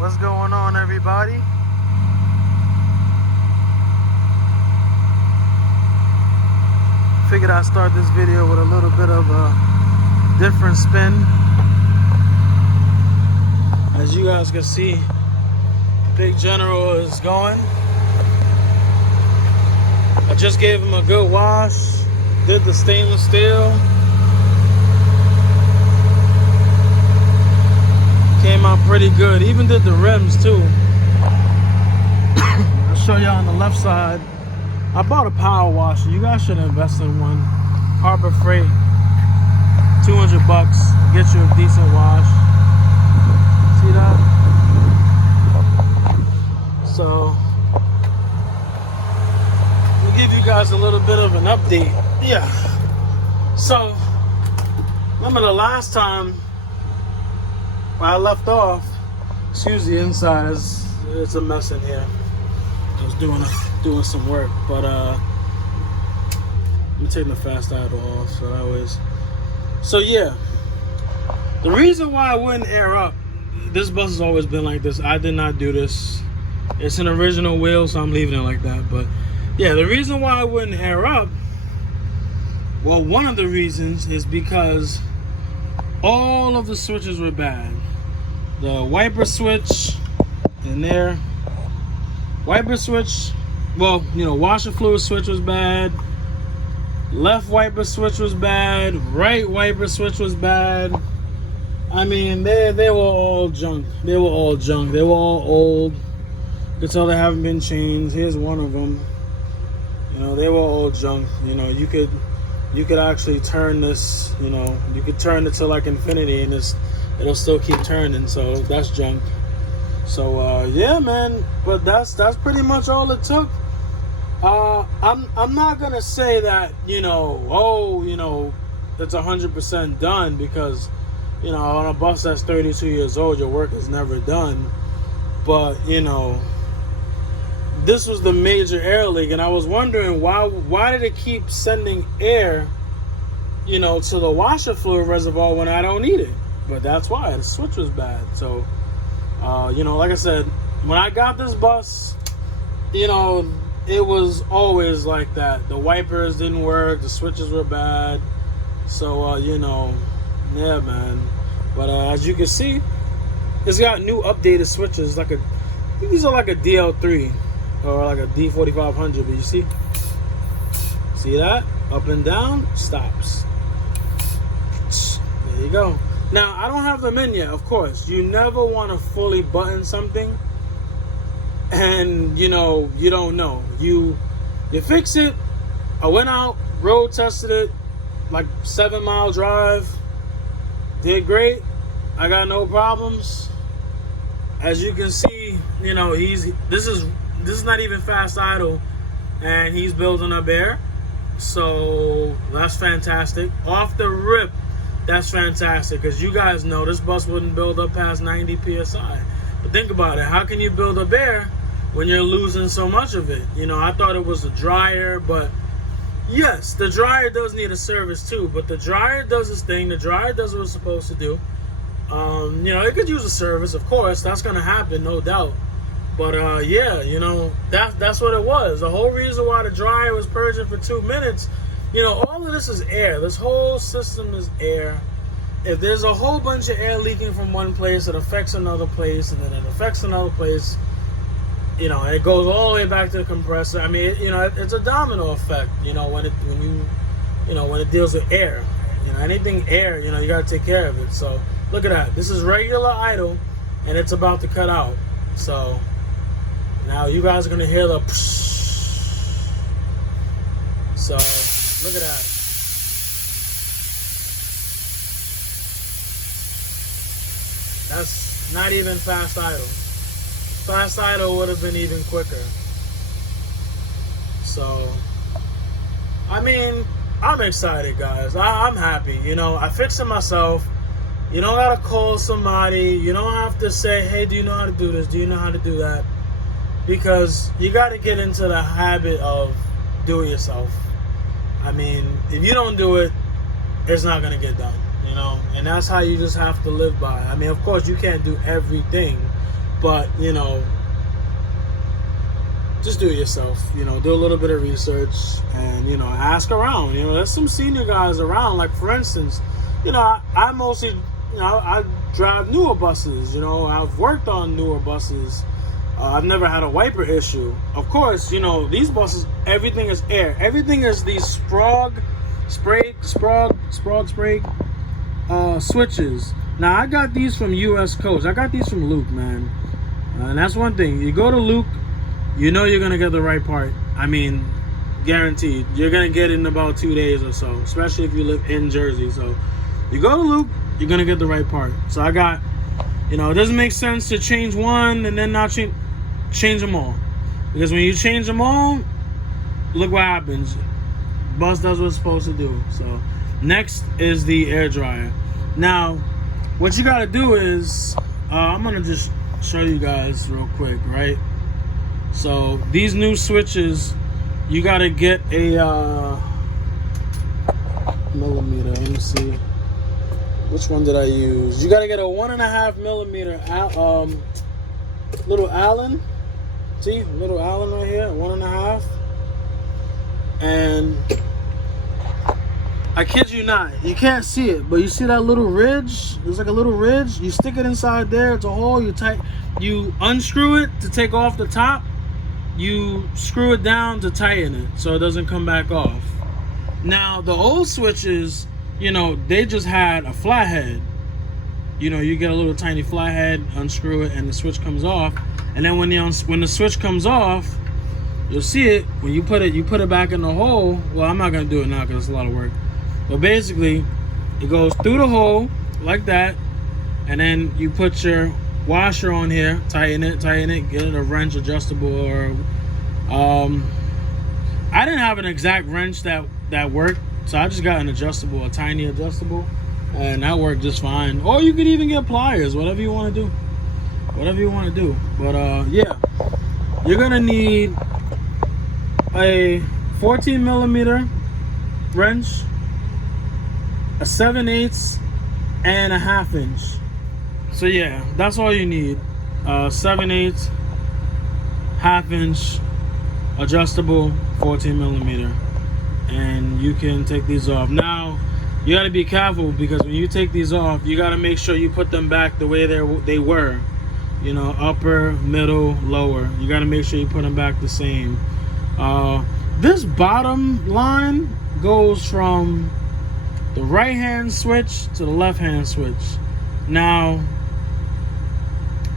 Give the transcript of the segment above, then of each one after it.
What's going on, everybody? Figured I'd start this video with a little bit of a different spin. As you guys can see, Big General is going. I just gave him a good wash, did the stainless steel. Came out pretty good. Even did the rims too. I'll show you on the left side. I bought a power washer. You guys should invest in one. Harbor Freight, $200. Get you a decent wash. See that? So, we'll give you guys a little bit of an update. Yeah. So, remember the last time when I left off, excuse the inside, it's a mess in here. I was doing some work, but I'm taking the fast idle off, so that was. So yeah, the reason why I wouldn't air up, this bus has always been like this. I did not do this. It's an original wheel, so I'm leaving it like that. But yeah, the reason why I wouldn't air up, well, one of the reasons is because all of the switches were bad. The wiper switch in there, wiper switch, well, you know, washer fluid switch was bad, left wiper switch was bad, right wiper switch was bad. I mean, they were all junk. They were all junk. They were all old. You can tell they haven't been changed. Here's one of them. You know, they were all junk. You know, you could actually turn this, you know, you could turn it to like infinity and it'll still keep turning, so that's junk. So yeah, man, but that's pretty much all it took. I'm not gonna say that, you know, it's 100% done, because, you know, on a bus that's 32 years old, your work is never done. But, you know, this was the major air leak, and I was wondering why did it keep sending air, you know, to the washer fluid reservoir when I don't need it? But that's why the switch was bad. So, you know, like I said, when I got this bus, you know, it was always like that. The wipers didn't work. The switches were bad. So, you know, yeah, man. But as you can see, it's got new updated switches. These are like a DL3 or like a D4500. But you see that? Up and down, stops. There you go. Now, I don't have them in yet, of course. You never want to fully button something and, you know, you don't know. You fix it. I went out, road tested it, like 7-mile drive. Did great. I got no problems. As you can see, you know, this is not even fast idle, and he's building up air. So that's fantastic. Off the rip, that's fantastic, because you guys know this bus wouldn't build up past 90 psi. But think about it. How can you build up air when you're losing so much of it? You know, I thought it was the dryer, but yes, the dryer does need a service too. But the dryer does its thing. The dryer does what it's supposed to do. You know, it could use a service, of course. That's going to happen, no doubt. But yeah, you know, that's what it was. The whole reason why the dryer was purging for 2 minutes, you know, all of this is air. This whole system is air. If there's a whole bunch of air leaking from one place, it affects another place, and then it affects another place. You know, and it goes all the way back to the compressor. I mean, you know, it's a domino effect. You know, when it deals with air. You know, anything air, you know, you got to take care of it. So look at that. This is regular idle, and it's about to cut out. So now you guys are gonna hear the. So look at that. That's not even fast idle. Fast idle would have been even quicker. So, I mean, I'm excited, guys. I'm happy. You know, I fixed it myself. You don't gotta call somebody. You don't have to say, hey, do you know how to do this? Do you know how to do that? Because you gotta get into the habit of do it yourself. I mean, if you don't do it, it's not gonna get done, you know? And that's how you just have to live by. I mean, of course, you can't do everything, But, you know, just do it yourself. You know, do a little bit of research and, you know, ask around. You know, there's some senior guys around. Like, for instance, you know, I mostly, you know, I drive newer buses. You know, I've worked on newer buses. I've never had a wiper issue. Of course, you know, these buses, everything is air. Everything is these Sprague switches. Now, I got these from US Coast. I got these from Luke, man. And that's one thing. You go to Luke, you know you're going to get the right part. I mean, guaranteed. You're going to get it in about 2 days or so, especially if you live in Jersey. So, you go to Luke, you're going to get the right part. So, I got, you know, it doesn't make sense to change one and then not change them all. Because when you change them all, look what happens. Bus does what it's supposed to do. So, next is the air dryer. Now, what you got to do is, I'm going to just show you guys real quick, right? So, these new switches, you got to get a millimeter. Let me see. Which one did I use? You got to get a 1.5 millimeter little Allen. See, little Allen right here, 1.5. And I kid you not, you can't see it, but you see that little ridge? There's like a little ridge. You stick it inside there. It's a hole. You unscrew it to take off the top. You screw it down to tighten it so it doesn't come back off. Now, the old switches, you know, they just had a flathead. You know, you get a little tiny flathead, unscrew it, and the switch comes off. And then when the switch comes off, you'll see it. When you put it back in the hole. Well, I'm not gonna do it now because it's a lot of work. But basically, it goes through the hole like that, and then you put your washer on here, tighten it, get it a wrench adjustable, or I didn't have an exact wrench that worked, so I just got an adjustable, a tiny adjustable, and that worked just fine. Or you could even get pliers, whatever you want to do. But yeah, you're gonna need a 14 millimeter wrench, a 7/8 and a 1/2 inch. So yeah, that's all you need. 7/8, 1/2 inch, adjustable, 14 millimeter, and you can take these off. Now, you got to be careful because when you take these off, you got to make sure you put them back the way they were. You know, upper, middle, lower. You got to make sure you put them back the same. This bottom line goes from the right hand switch to the left hand switch. Now,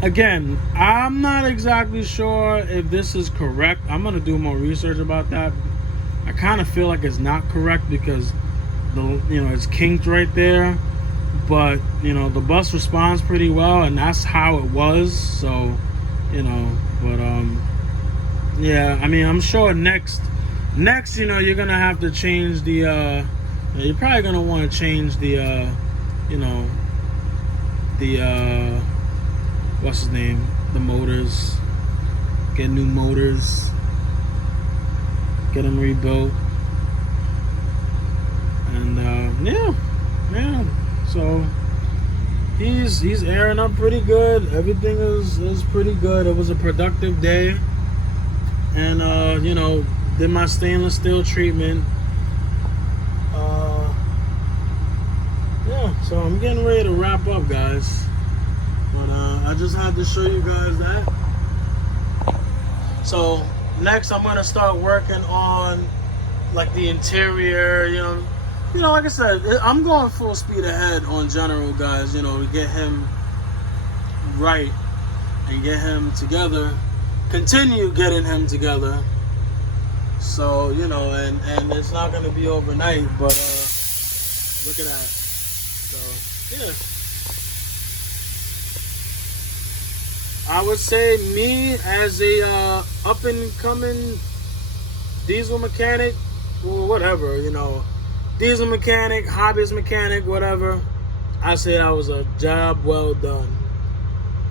again, I'm not exactly sure if this is correct. I'm going to do more research about that. I kind of feel like it's not correct because it's kinked right there. But, you know, the bus responds pretty well, and that's how it was. So, you know, but yeah, I mean, I'm sure next, you know, you're gonna have to change the you're probably gonna want to change the what's his name, the motors, get new motors, get them rebuilt, and yeah, so he's airing up pretty good. Everything is pretty good. It was a productive day, and you know, did my stainless steel treatment. Yeah, so I'm getting ready to wrap up, guys. But I just had to show you guys that. So next, I'm gonna start working on like the interior. You know, like I said, I'm going full speed ahead on General, guys. You know, to get him right and get him together. Continue getting him together. So, you know, and it's not gonna be overnight, but look at that. So yeah, I would say me as a up and coming diesel mechanic, or whatever, you know, diesel mechanic, hobbyist mechanic, whatever, I say that was a job well done.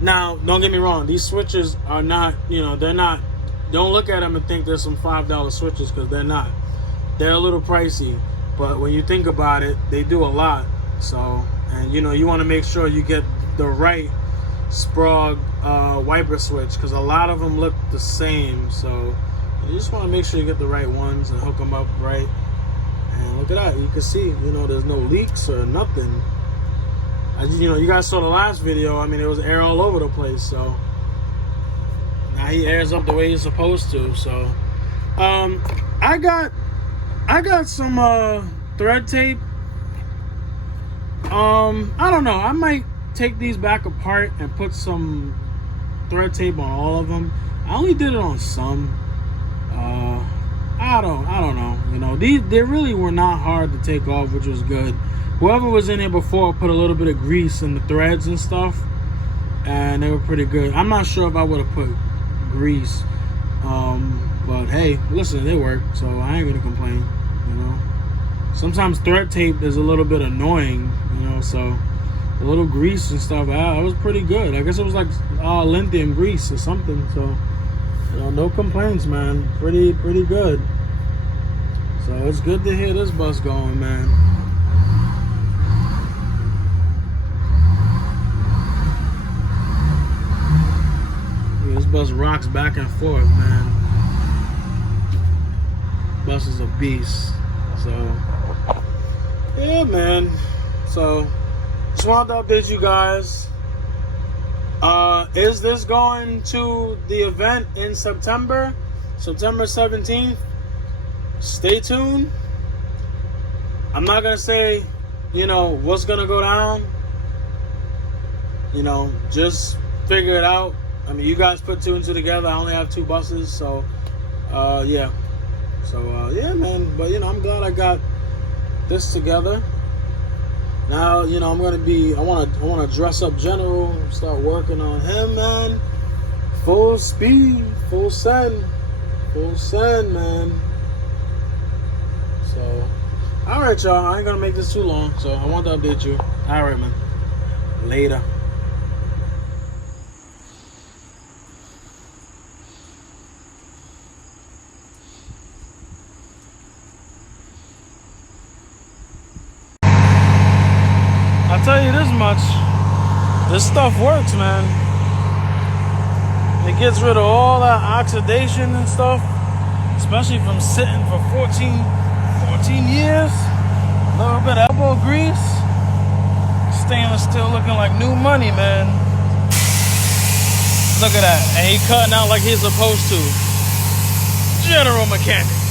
Now, don't get me wrong, these switches are not, you know, they're not, don't look at them and think they're some $5 switches, because they're not. They're a little pricey, but when you think about it, they do a lot. So, and you know, you want to make sure you get the right Sprague wiper switch, because a lot of them look the same. So you just want to make sure you get the right ones and hook them up right. And look at that, you can see, there's no leaks or nothing. You guys saw the last video. I mean, it was air all over the place. So now he airs up the way he's supposed to. So I got some thread tape. I don't know, I might take these back apart and put some thread tape on all of them. I only did it on some. I don't know. They really were not hard to take off, which was good. Whoever was in here before put a little bit of grease in the threads and stuff, and they were pretty good. I'm not sure if I would have put grease, but hey, listen, they work, so I ain't gonna complain. Sometimes thread tape is a little bit annoying, so a little grease and stuff, it was pretty good. I guess it was like lithium grease or something. So no complaints, man. Pretty good. So it's good to hear this bus going, man. Yeah, this bus rocks back and forth, man. Bus is a beast. So yeah, man. So just wanted to update you guys. Is this going to the event in September 17th? Stay tuned. I'm not gonna say, what's gonna go down. Just figure it out. I mean, you guys put 2 and 2 together. I only have 2 buses, so yeah. So yeah, man. But I'm glad I got this together. Now, I'm gonna be. I wanna dress up General. Start working on him, man. Full speed, full send, man. So, all right, y'all. I ain't gonna make this too long. So I want to update you. All right, man. Later. I'll tell you this much, this stuff works, man. It gets rid of all that oxidation and stuff, especially from sitting for 14 years. A little bit of elbow grease. Stainless steel looking like new money, man. Look at that. And he cutting out like he's supposed to. General mechanic.